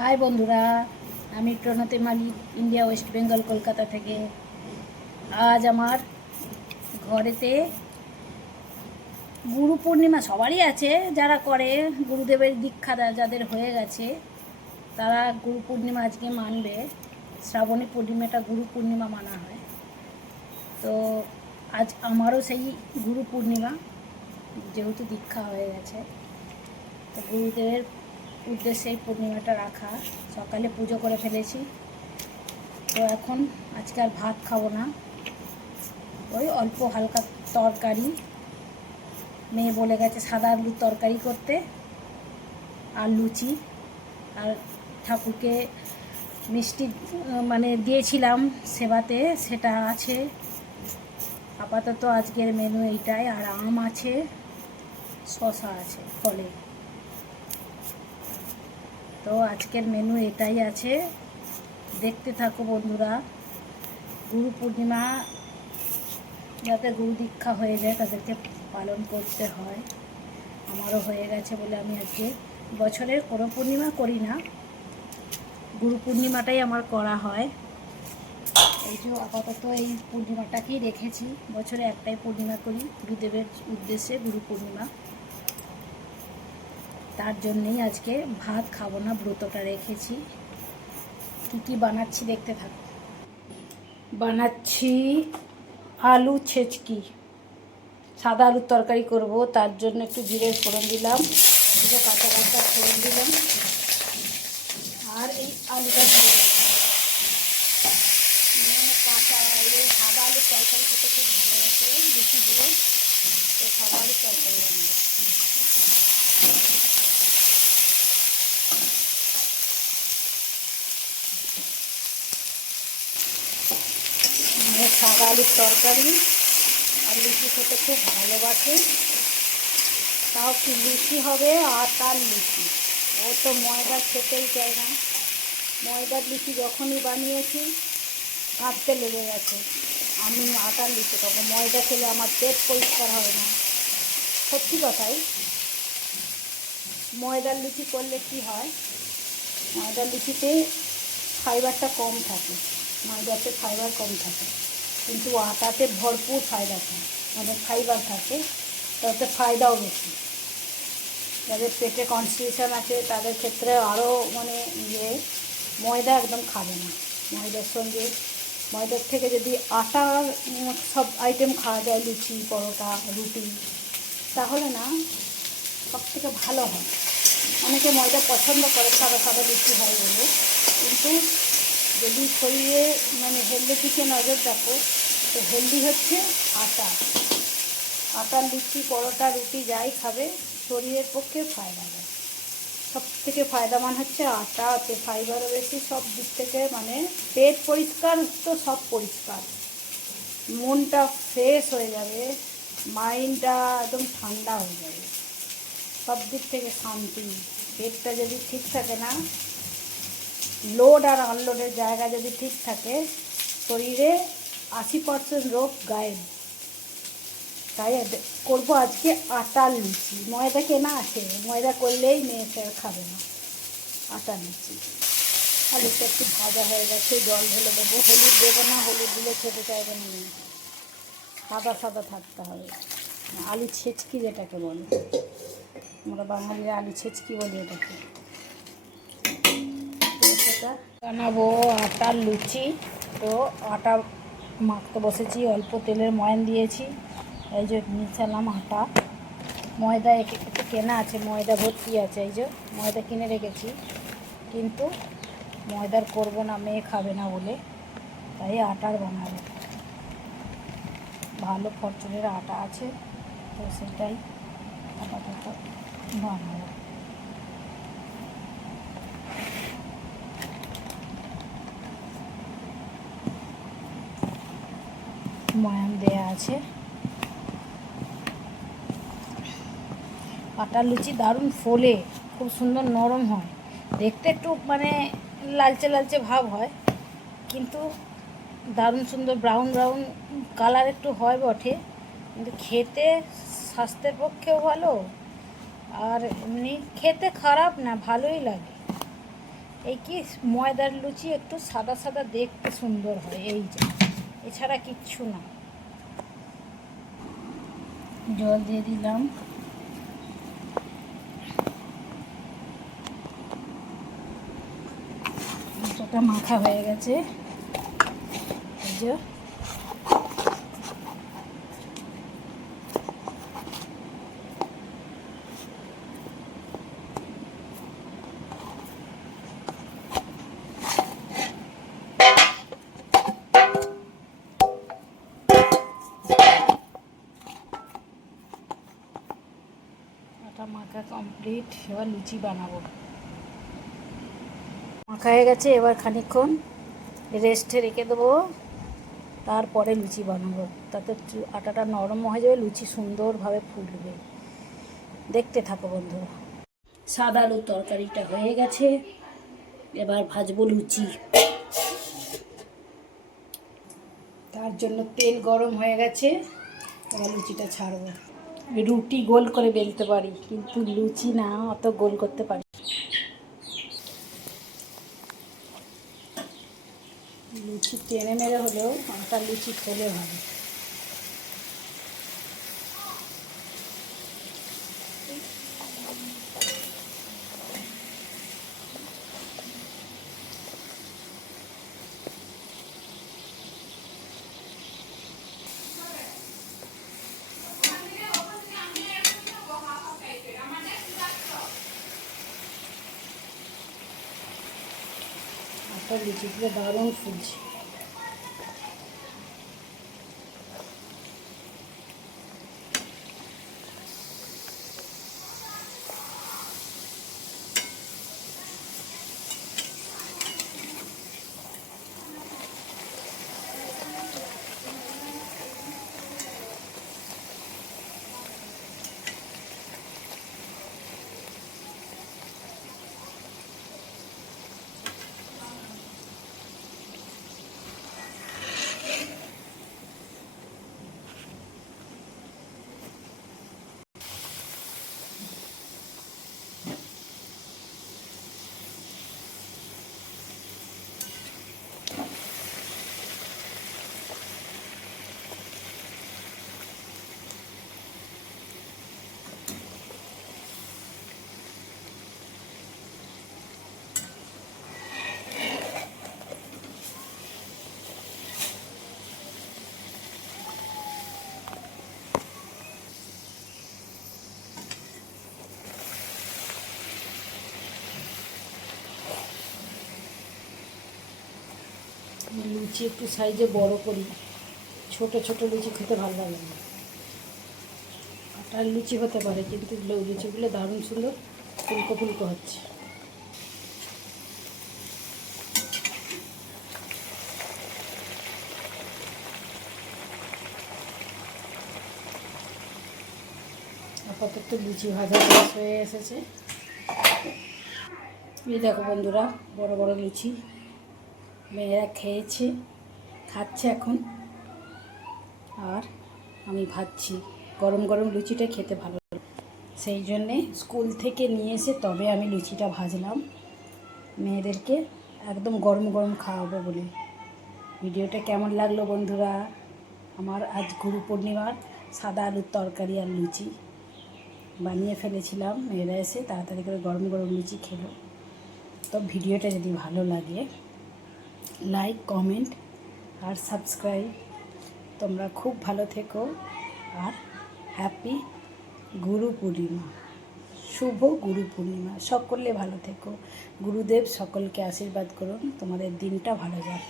High বন্ধুরা, আমি প্রণতি মালিক, India West Bengal, Kolkata থেকে। আজ আমার ঘরেতে গুরু পূর্ণিমা সবারই আছে, যারা করে গুরুদেবের দীক্ষা যাদের হয়ে গেছে তারা গুরু পূর্ণিমা আজকে মানবে। শ্রাবণী পূর্ণিমাটা গুরু পূর্ণিমা মানা হয়। তো আজ আমারও সেই গুরু পূর্ণিমা, যেহেতু দীক্ষা হয়ে গেছে। তো গুরুদেবের উদ্দেশ্যে এই পূর্ণিমাটা রাখা। সকালে পুজো করে ফেলেছি। তো এখন আজকে আর ভাত খাবো না, ওই অল্প হালকা তরকারি, মেয়ে বলে গেছে সাদা আলুর তরকারি করতে, আর লুচি, আর ঠাকুরকে মিষ্টি মানে দিয়েছিলাম সেবাতে, সেটা আছে। আপাতত আজকের মেনু এইটাই। আর আম আছে, শসা আছে ফলে। তো আজকের মেনু এটাই আছে, দেখতে থাকো বন্ধুরা। গুরু পূর্ণিমা যাতে গুরু দীক্ষা হয়ে যায় তাদেরকে পালন করতে হয়। আমারও হয়ে গেছে বলে আমি আজকে বছরের কোনো পূর্ণিমা করি না, গুরু পূর্ণিমাটাই আমার করা হয়। এই যে আপাতত এই পূর্ণিমাটাকেই রেখেছি, বছরে একটাই পূর্ণিমা করি, গুরুদেবের উদ্দেশ্যে গুরু পূর্ণিমা। তার জন্যেই আজকে ভাত খাবো না, ব্রতটা রেখেছি। কী বানাচ্ছি দেখতে থাকো। বানাচ্ছি আলু ছেচকি, সাদা আলুর তরকারি করব। তার জন্য একটু জিরে ফোড়ন দিলাম, দুটো কাঁচা লঙ্কা ফোড়ন দিলাম, আর এই আলুটা দিয়ে দিলাম। কাঁচা সাদা আলুর তরকারি খেতে খুব ভালোবাসে লুচি দিয়ে, তো সাদা আলুর তরকারি বানাবো। সাদা আলুর তরকারি আর লুচি খেতে খুব ভালোবাসে। তাও কি লুচি হবে, আটার লুচি। ও তো ময়দা খেতেই চায় না। ময়দার লুচি যখনই বানিয়েছি কাঁদতে লেগে গেছে। আমি আটার লুচি খাবো, ময়দা খেলে আমার পেট পরিষ্কার হবে না। সত্যি কথাই। ময়দার লুচি করলে কি হয়, ময়দার লুচিতে ফাইবারটা কম থাকে, ময়দাতে ফাইবার কম থাকে, কিন্তু আটাতে ভরপুর ফাইবার থাকে, মানে ফাইবার থাকে, তাতে ফায়দাও বেশি। যাদের পেটে কনস্টিপেশন আছে তাদের ক্ষেত্রে আরও মানে ময়দা একদম খাবে না। ময়দার সঙ্গে, ময়দার থেকে যদি আটার সব আইটেম খাওয়া যায়, লুচি, পরোটা, রুটি, তাহলে না সব থেকে ভালো হয়। অনেকে ময়দা পছন্দ করে, সাদা সাদা লুচি হয় বলে, কিন্তু যদি শরীরে মানে হেলদি দিকে নজর রাখো, তো হেলদি হচ্ছে আটা। আটার লুচি, পরোটা, রুটি যাই খাবে শরীরের পক্ষে ফায়দা দেয়। সব থেকে ফায়দামান হচ্ছে আটাতে ফাইবারও বেশি, সব দিক থেকে মানে পেট পরিষ্কার তো সব পরিষ্কার, মনটা ফ্রেশ হয়ে যাবে, মাইন্ডটা একদম ঠান্ডা হয়ে যাবে, সব দিক থেকে শান্তি। পেটটা যদি ঠিক থাকে না, লোড আর আনলোডের জায়গা যদি ঠিক থাকে, শরীরে 80% রোগ গায়েব। তাই করবো আজকে আটার লুচি। ময়দা কেনা আছে, ময়দা করলেই মেয়ে ফের খাবে না। আটার লুচি। আলুটা একটু ভাজা হয়ে গেছে, জল ঢেলে দেবো। হলুদ দেবো না, হলুদ দিলে খেতে চাইবে না মেয়ে, সাদা সাদা থাকতে হবে। আলু ছেচকি যেটাকে বলে, আমরা বাঙালিরা আলু ছেচকি বলি এটাকে। সেটা বানাবো আটার লুচি। তো আটা মাখতে বসেছি, অল্প তেলের ময়ান দিয়েছি। এই যে মিশালাম আটা, ময়দা একটু কেনা আছে, ময়দা ভর্তি আছে। এই যে ময়দা কিনে রেখেছি, কিন্তু ময়দার করবো না, মেয়ে খাবে না বলে, তাই আটার বানাবো। ভালো ফরচুনের আটা আছে, তো সেটাই আপাতত বানাবো। ময়াম দেয়া আছে। আটার লুচি দারুণ ফোলে, খুব সুন্দর নরম হয়, দেখতে একটু মানে লালচে লালচে ভাব হয়, কিন্তু দারুণ সুন্দর ব্রাউন ব্রাউন কালার একটু হয় বটে, কিন্তু খেতে স্বাস্থ্যের পক্ষেও ভালো, আর এমনি খেতে খারাপ না, ভালোই লাগে। এই কি ময়দার লুচি একটু সাদা সাদা দেখতে সুন্দর হয়, এই যে, এছাড়া কিচ্ছু না। জল দিয়ে দিলাম। আটাটা মাখা হয়ে গেছে, এই যে। আটা মাখা কমপ্লিট, এবার লুচি বানাবো। মাখা হয়ে গেছে, এবার খানিকক্ষণ রেস্টে রেখে দেবো, তারপরে লুচি বানাবো। তাতে আটাটা নরম হয়ে যাবে, লুচি সুন্দরভাবে ফুলবে। দেখতে থাকো বন্ধুরা। সাদা আলুর তরকারিটা হয়ে গেছে, এবার ভাজবো লুচি। তার জন্য তেল গরম হয়ে গেছে, এবার লুচিটা ছাড়বো। রুটি গোল করে বেলতে পারি, কিন্তু লুচি না অত গোল করতে পারি। লুচি টেনে মেরে হলেও আটার লুচি খেলে ভালো। আটার লুচিগুলো দারুণ ফুলছে। লুচি একটু সাইজে বড় করি, ছোট ছোট লুচি খেতে ভালো লাগে না। আটার লুচি হতে পারে, কিন্তু লুচিগুলো দারুণ সুন্দর ফুলকো ফুলকো হচ্ছে। আপাতত লুচি ভাজা শেষ হয়ে এসেছে। এই দেখো বন্ধুরা, বড় বড় লুচি মেয়েরা খাচ্ছে এখন, আর আমি ভাজছি। গরম গরম লুচিটা খেতে ভালো লাগে, সেই জন্যে স্কুল থেকে নিয়ে এসে তবে আমি লুচিটা ভাজলাম মেয়েদেরকে, একদম গরম গরম খাওয়াবো বলে। ভিডিওটা কেমন লাগলো বন্ধুরা? আমার আজ গুরু পূর্ণিমার সাদা আলুর তরকারি আর লুচি বানিয়ে ফেলেছিলাম, মেয়েরা এসে তাড়াতাড়ি করে গরম গরম লুচি খেলো। তো ভিডিওটা যদি ভালো লাগে লাইক, কমেন্ট আর সাবস্ক্রাইব। তোমরা খুব ভালো থেকো, আর হ্যাপি গুরু পূর্ণিমা, শুভ গুরু পূর্ণিমা। সকলে ভালো থেকো, গুরুদেব সকলকে আশীর্বাদ করুন, তোমাদের দিনটা ভালো যাক।